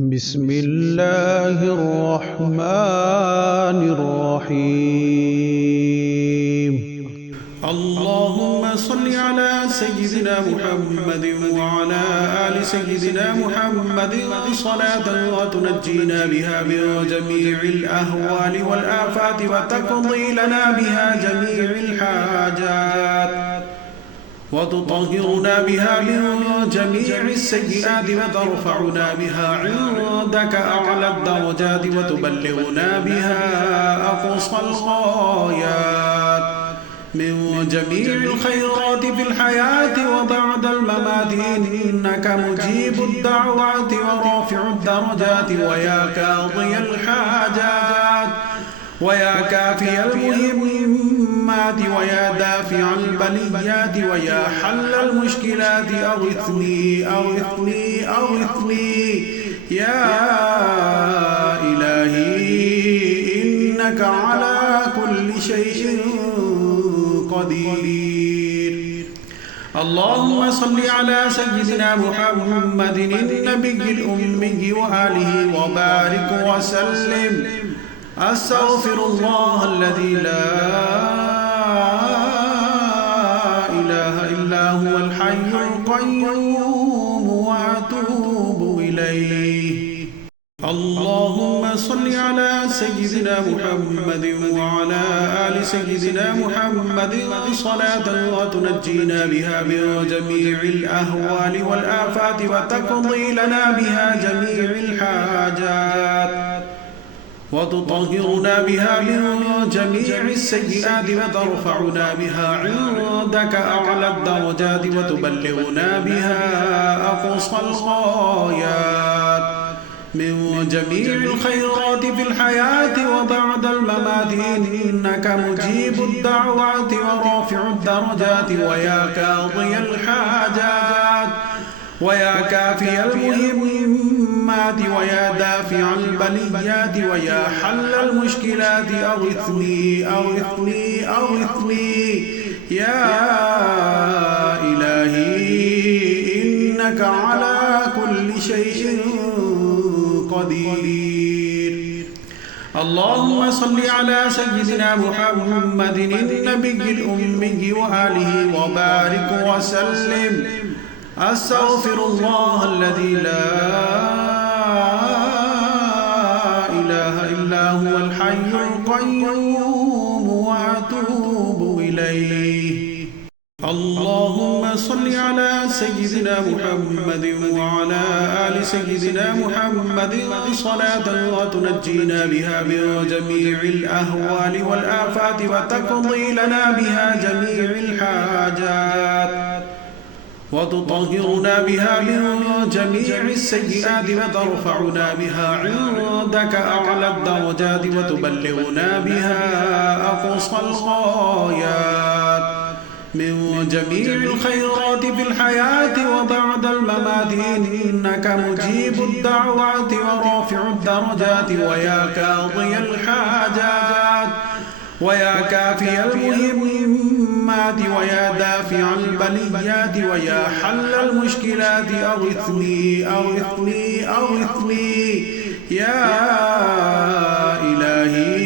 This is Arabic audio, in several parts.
بسم الله الرحمن الرحيم. اللهم صل على سيدنا محمد وعلى آل سيدنا محمد صلاة وتنجينا بها من جميع الأهوال والآفات وتقضي لنا بها جميع الحاجات وتطهرنا بها من جميع السيئات وترفعنا بها عندك أعلى الدرجات وتبلغنا بها أقصى الغايات من جميع الخيرات في الحياة وبعد الممات إنك مجيب الدعوات ورافع الدرجات ويا قاضي الحاجات ويا كافي المهمات ويا دافع البليات ويا حل المشكلات أغثني أغثني أغثني يا إلهي إنك على كل شيء قدير. اللهم صل على سيدنا محمد النبي الأمي وآله وبارك وسلم. أستغفر الله الذي لا إله إلا هو الحي القيوم وأتوب إليه. اللهم صل على سيدنا محمد وعلى آل سيدنا محمد صلاة وتنجينا بها من جميع الأهوال والآفات وتقضي لنا بها جميع الحاجات وتطهرنا بها من جميع السيئات وترفعنا بها عندك أعلى الدرجات وتبلغنا بها أقصى الغايات من جميع الخيرات في الحياة وبعد الممات إنك مجيب الدعوات ورافع الدرجات ويا قاضي الحاجات ويا كافي المهمات ويا دافع البليات ويا حل المشكلات أغثني أغثني أغثني يا إلهي إنك على كل شيء قدير. اللهم صل على سيدنا محمد النبي الأمي وآله وبارك وسلم. أستغفر الله الذي لا إله إلا هو الحي القيوم وأتوب إليه. اللهم صل على سيدنا محمد وعلى آل سيدنا محمد صلاة وتنجينا بها من جميع الأهوال والآفات وتقضي لنا بها جميع الحاجات وتطهرنا بها من جميع السيئات وترفعنا بها عندك أعلى الدرجات وتبلغنا بها أقصى الغايات من جميع الخيرات في الحياة وبعد الممات إنك مجيب الدعوات ورافع الدرجات ويا قاضي الحاجات ويا كافي المهمات ويا دافع البليات ويا حل المشكلات أغثني أغثني أغثني يا إلهي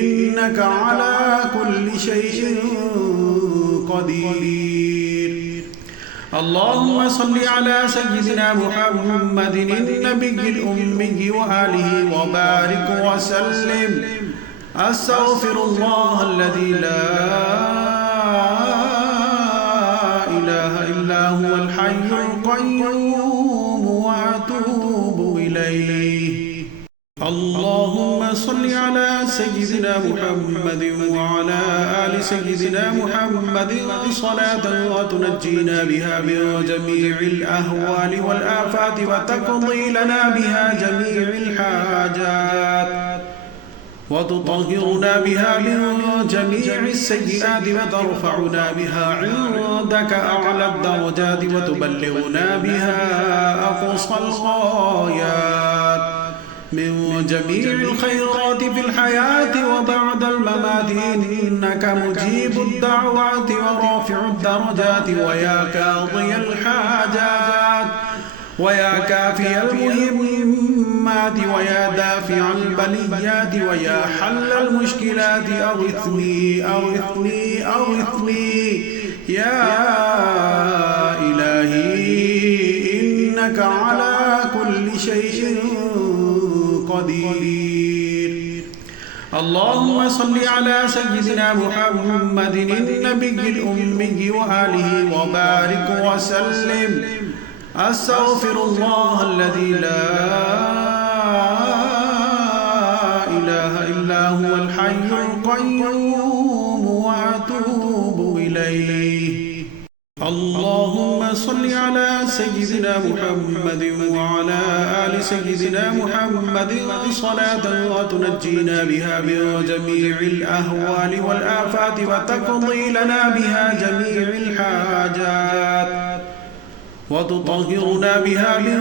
إنك على كل شيء قدير. اللهم صل على سيدنا محمد النبي الأمي وآله وبارك وسلم. أستغفر الله الذي لا إله إلا هو الحي القيوم وأتوب إليه. اللهم صل على سيدنا محمد وعلى آل سيدنا محمد صلاة وتنجينا بها من جميع الأهوال والآفات وتقضي لنا بها جميع الحاجات وتطهرنا بها من جميع السيئات وترفعنا بها عندك أعلى الدرجات وتبلغنا بها أقصى الغايات من جميع الخيرات في الحياة وبعد الممات إنك مجيب الدعوات ورافع الدرجات ويا قاضي الحاجات ويا كافي المهمات دافع البليات ويا حل المشكلات أغثني أغثني أغثني يا إلهي إنك على كل شيء قدير. اللهم صل على سيدنا محمد النبي الأمي وآله وبارك وسلم. أستغفر الله الذي لا إله إلا هو الحي القيوم وأتوب إليه. اللهم صل على سيدنا محمد وعلى آل سيدنا محمد صلاة وتنجينا بها من جميع الأهوال والآفات وتقضي لنا بها جميع الحاجات وتطهرنا بها من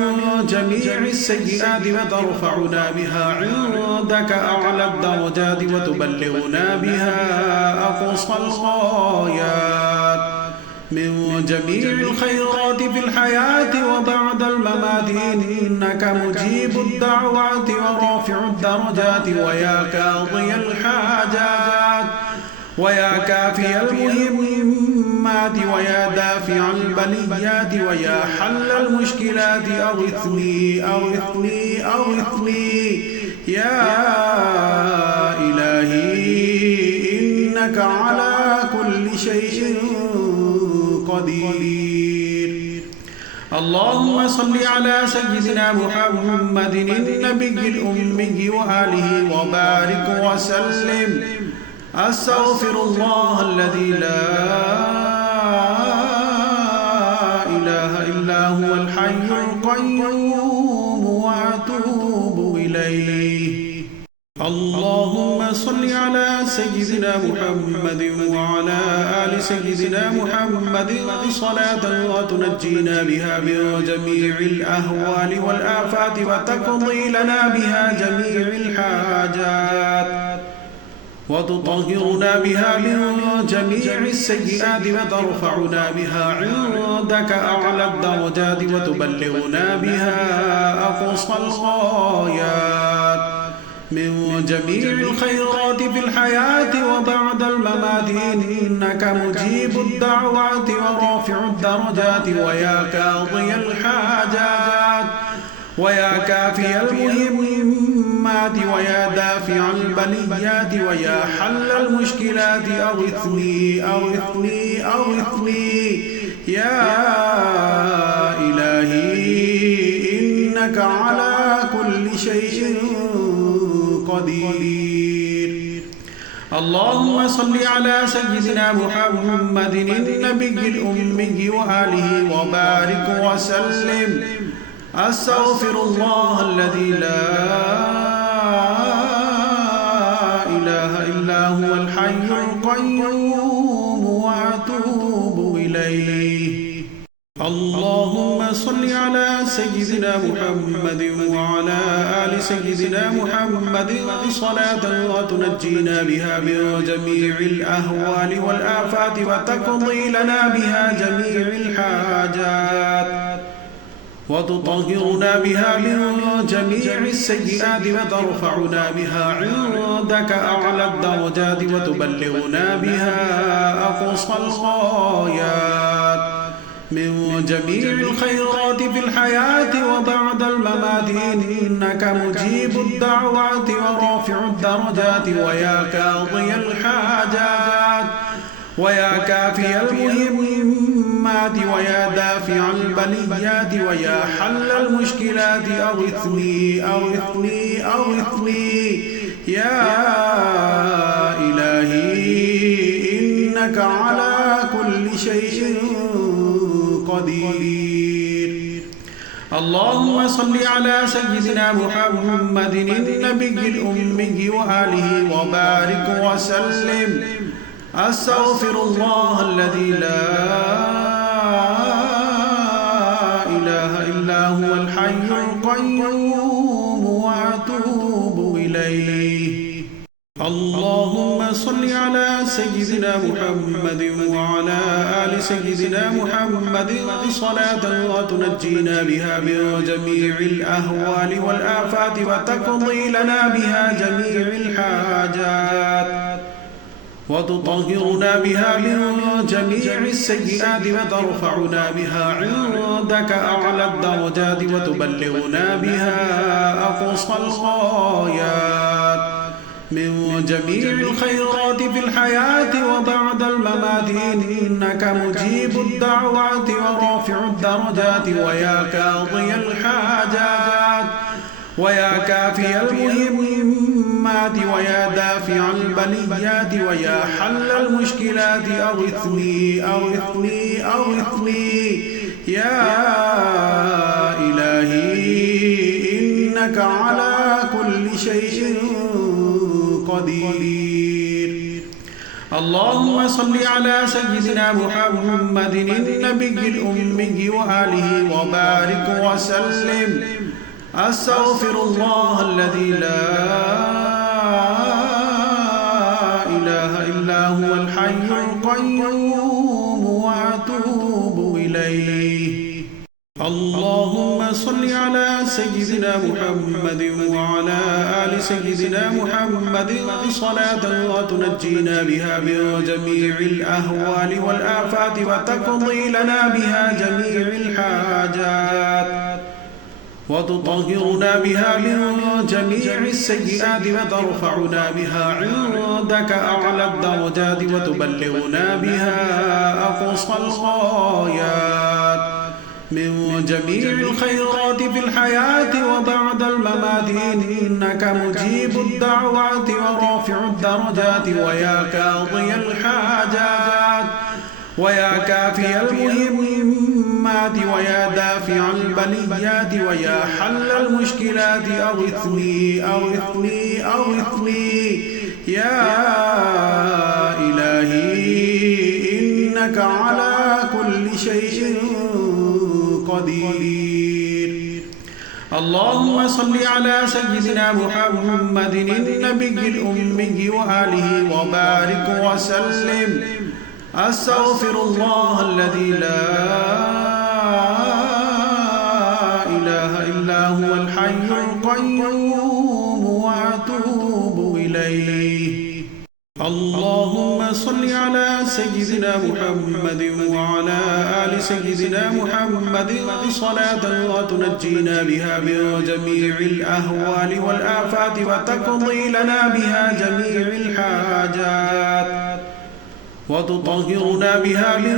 جميع السيئات وترفعنا بها عندك أعلى الدرجات وتبلغنا بها أقصى الغايات من جميع الخيرات في الحياة وبعد الممات إنك مجيب الدعوات ورافع الدرجات ويا قاضي الحاجات ويا كافي المهمات ويا دافع البليات ويا حل المشكلات أغثني أغثني أغثني يا إلهي إنك على كل شيء قدير. اللهم صل على سيدنا محمد النبي الأمي وآله وبارك وسلم. أستغفر الله الذي لا إله إلا هو الحي القيوم وأتوب إليه. اللهم صل على سيدنا محمد وعلى آل سيدنا محمد صلاة وتنجينا بها من جميع الأهوال والآفات وتقضي لنا بها جميع الحاجات وتطهرنا بها من جميع السيئات وترفعنا بها عندك أعلى الدرجات وتبلغنا بها أقصى الغايات من جميع الخيرات في الحياة وبعد الممات إنك مجيب الدعوات ورافع الدرجات ويا قاضي الحاجات ويا كافي المهمات ويا دافع البليات ويا حل المشكلات أغثني أغثني أغثني يا إلهي إنك على كل شيء قدير. اللهم صل على سيدنا محمد النبي الأمي وآله وبارك وسلم. أستغفر الله الذي لا إله إلا هو الحي القيوم وأتوب إليه. اللهم صل على سيدنا محمد وعلى آل سيدنا محمد صلاة وتنجينا بها من جميع الأهوال والآفات وتقضي لنا بها جميع الحاجات وتطهرنا بها من جميع السيئات وترفعنا بها عندك أعلى الدرجات وتبلغنا بها أقصى الغايات من جميع الخيرات في الحياة وبعد الممات إنك مجيب الدعوات ورافع الدرجات ويا قاضي الحاجات ويا كافي المهمات ويا دافع البليات ويا حل المشكلات أغثني أغثني أغثني يا إلهي إنك على كل شيء قدير. اللهم صل على سيدنا محمد النبي الأمي وآله وبارك وسلم. أستغفر الله الذي لا إله إلا هو الحي القيوم وأتوب إليه. اللهم صل على سيدنا محمد وعلى آل سيدنا محمد صلاة تنجينا بها من جميع الأهوال والآفات وتقضي لنا بها جميع الحاجات وتطهرنا بها من جميع السيئات وترفعنا بها عندك أعلى الدرجات وتبلغنا بها أقصى الغايات من جميع الخيرات في الحياة وبعد الممات إنك مجيب الدعوات ورافع الدرجات ويا قاضي الحاجات ويا كافي المهمات ويا دافع البليات ويا حل المشكلات أغثني أغثني أغثني يا إلهي إنك على كل شيء قدير. اللهم صل على سيدنا محمد النبي الأمي وآله وبارك وسلم. أستغفر الله الذي لا إله إلا هو الحي القيوم وأتوب إليه. اللهم صل على سيدنا محمد وعلى آل سيدنا محمد صلاة تنجينا بها من جميع الأهوال والآفات وتقضي لنا بها جميع الحاجات وتطهرنا بها من جميع السيئات وترفعنا بها عندك أعلى الدرجات وتبلغنا بها أقصى الغايات من جميع الخيرات في الحياة وبعد الممات إنك مجيب الدعوات ورافع الدرجات ويا قاضي الحاجات ويا كافي المهمات ويا دافع البليات ويا حل المشكلات أغثني أغثني أغثني يا إلهي إنك على كل شيء قدير. اللهم صل على سيدنا محمد النبي الأمي وآله وبارك وسلم. أستغفر الله الذي لا إله إلا هو الحي القيوم وأتوب إليه. اللهم صل على سيدنا محمد وعلى آل سيدنا محمد صلاة تنجينا بها من جميع الأهوال والآفات وتقضي لنا بها جميع الحاجات وتطهرنا بها من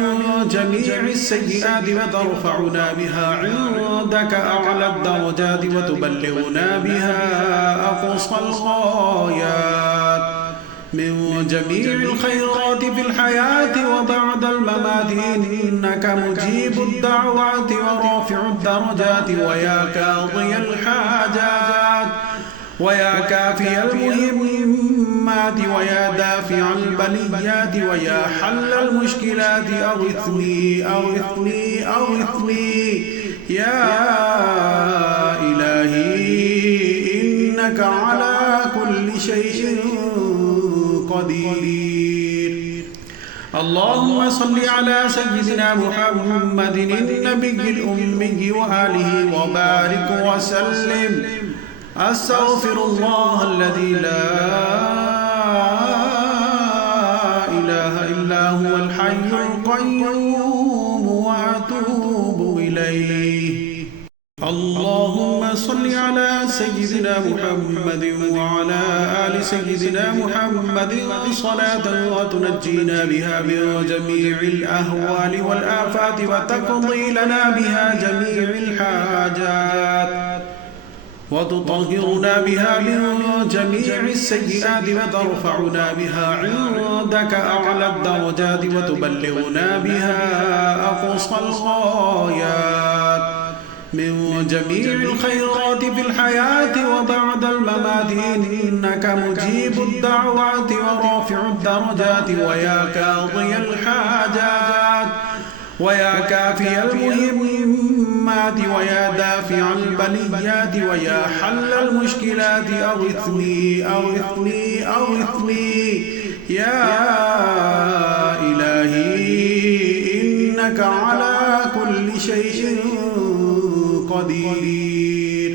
جميع السيئات وترفعنا بها عندك أعلى الدرجات وتبلغنا بها أقصى الغايات من جميع الخيرات في الحياة وبعد الممات إنك مجيب الدعوات ورافع الدرجات ويا قاضي الحاجات ويا كافي المهمات ويا دافع البليات ويا حل المشكلات أغثني أغثني أغثني يا إلهي إنك على كل شيء قدير. اللهم صل على سيدنا محمد النبي الأمي وآله وبارك وسلم. أستغفر الله الذي لا إله إلا هو الحي القيوم وأتوب إليه. اللهم صل على سيدنا محمد وعلى آل سيدنا محمد صلاة تنجينا بها من جميع الأهوال والآفات وتقضي لنا بها جميع الحاجات وتطهرنا بها من جميع السيئات وترفعنا بها عندك أعلى الدرجات وتبلغنا بها أقصى الغايات من جميع الخيرات في الحياة وبعد الممات إنك مجيب الدعوات ورافع الدرجات ويا قاضي الحاجات ويا كافي المهمات ويا دافع البليات ويا حل المشكلات أغثني أغثني أغثني يا إلهي إنك على كل شيء قدير.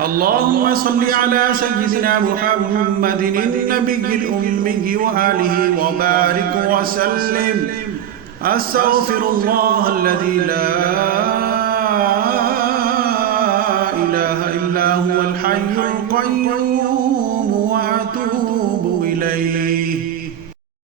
اللهم صل على سيدنا محمد النبي الأمي وآله وبارك وسلم. أستغفر الله الذي لا إله إلا هو الحي القيوم وأتوب إليه.